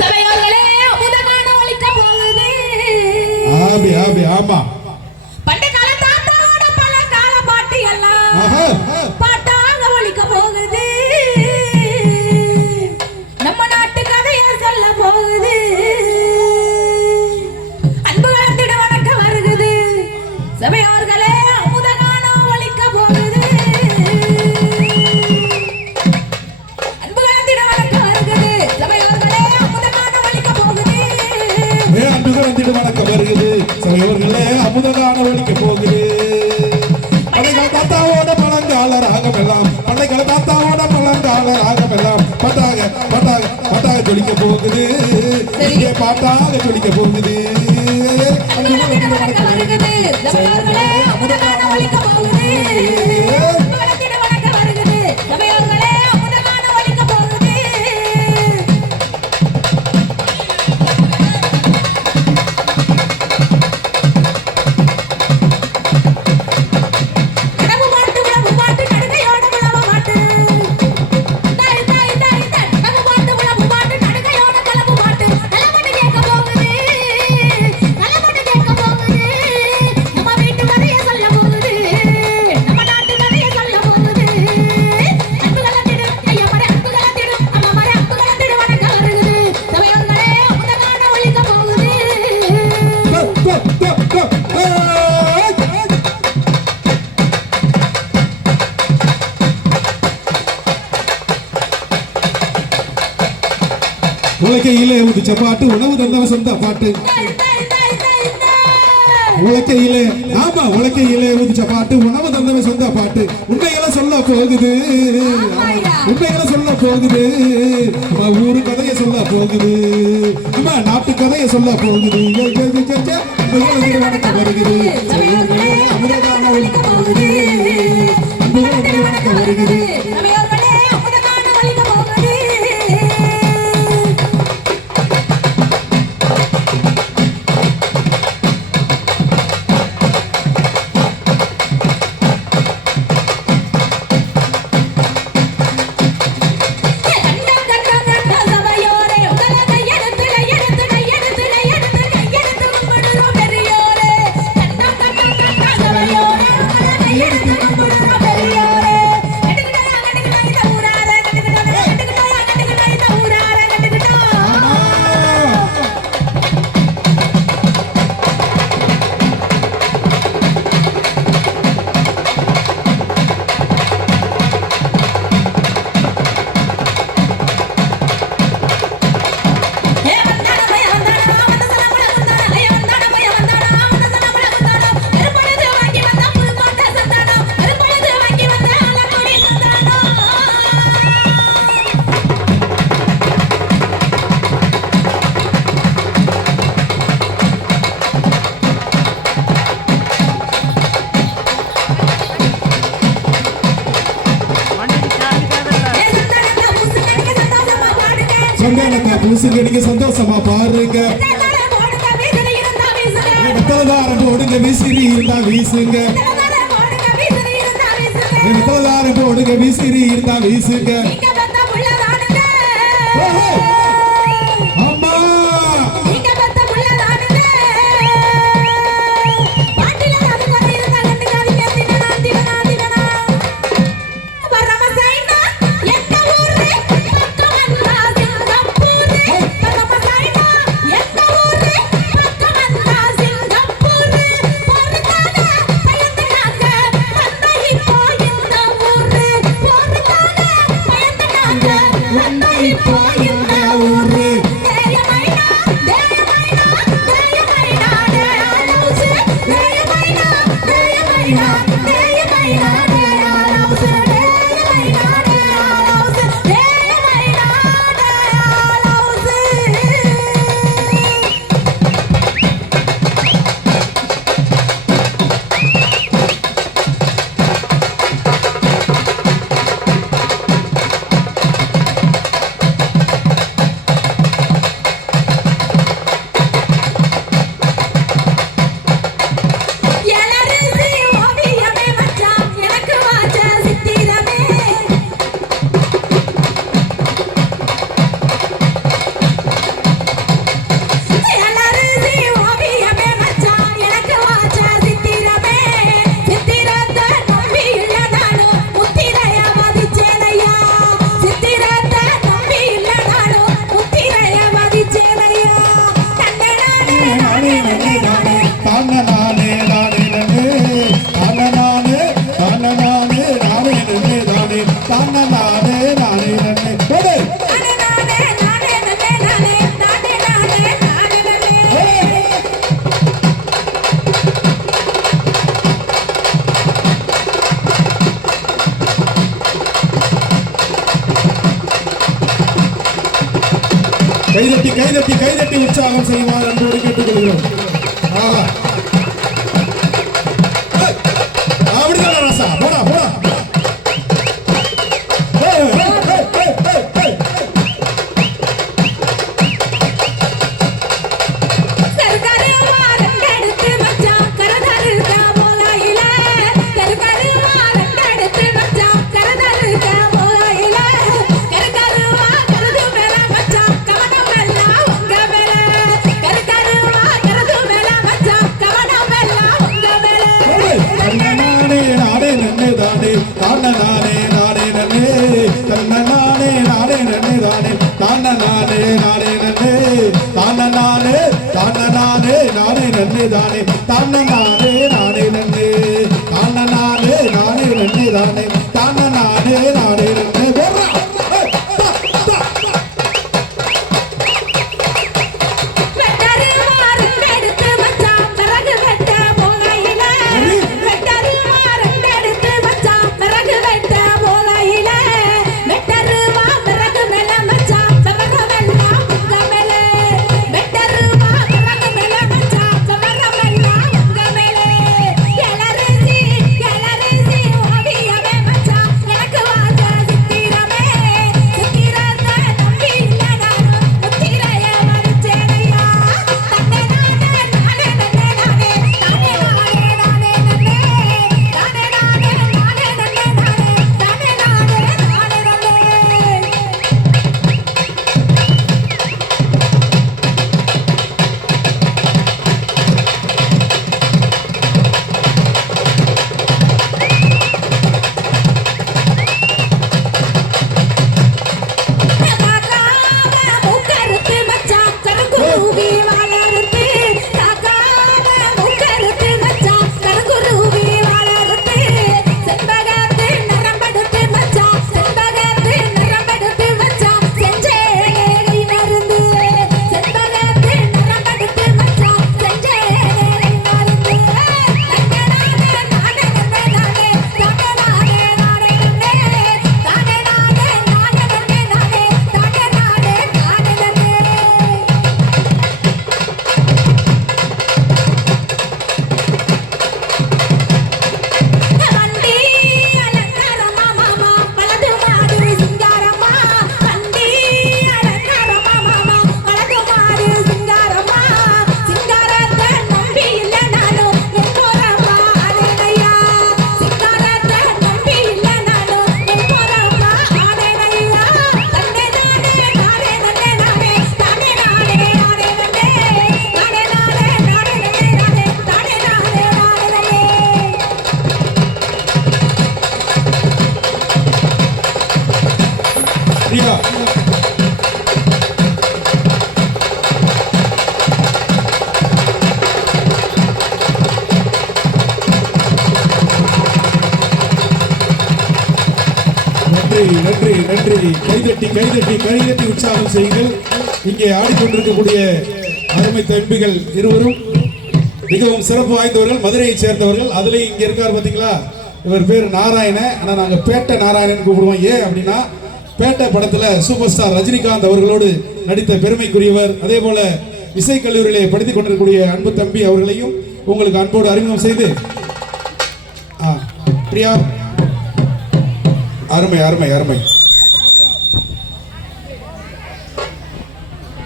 சபையார்களே அமுதமான ஒழிக்க போகுது ஆமா. பழங்கால ராகம் எல்லாம் பண்டைகளை தாத்தாவோட பழங்கால ராகம் எல்லாம் பட்டாக பட்டாக பட்டாக ஜொலிக்க போகுது. இங்கே பாட்டாக ஜொலிக்க போகுது. உலக்கையிலே உதிச்ச பாட்டு உணவு தந்தவ சொந்த பாட்டு. உலக்கையிலே ஆமா உலக்கையிலே உதிச்ச சப்பாட்டு உணவு தந்தவ சொந்த பாட்டு. உண்மைகளை சொல்ல போகுது. உண்மைகளை சொல்ல போகுது. நம்ம ஊரு கதையை சொல்ல போகுது. அம்மா நாட்டு கதையை சொல்ல போகுது. வருகிறது விசுகடிக்க சந்தோஷமா பாருங்க. வித்தலதாரம் போடுங்க விசிறி இருந்தா வீசுங்க. வித்தலதாரம் போடுங்க விசிறி இருந்தா வீசுங்க. Sri நானே நானே நன்னே தன்ன நானே நானே நன்னே தானே தான நானே நானே நன்னே தான நானே தான நானே நானே நன்னே தானே தான நன்றி நன்றி நன்றி. கைதட்டி கைதட்டி கைதட்டி உற்சாகம் செய்யுங்கள். இங்கே ஆடிக்கொண்டிருக்கக்கூடிய அருமை தம்பிகள் இருவரும் மிகவும் சிறப்பு வாய்ந்தவர்கள் மதுரையை சேர்ந்தவர்கள். அதுலேயும் இங்கே இருக்கார் பார்த்தீங்களா இவர் பேர் நாராயண. ஆனால் நாங்கள் பேட்டை நாராயணன் கூப்பிடுவோம். ஏன் அப்படின்னா பேட்டை படத்தில் சூப்பர் ஸ்டார் ரஜினிகாந்த் அவர்களோடு நடித்த பெருமைக்குரியவர். அதே போல இசைக்கல்லூரியிலே படித்துக் கொண்டிருக்கக்கூடிய அன்பு தம்பி அவர்களையும் உங்களுக்கு அன்போடு அறிமுகம் செய்து ஆ பிரியா அருமை அருமை அருமை.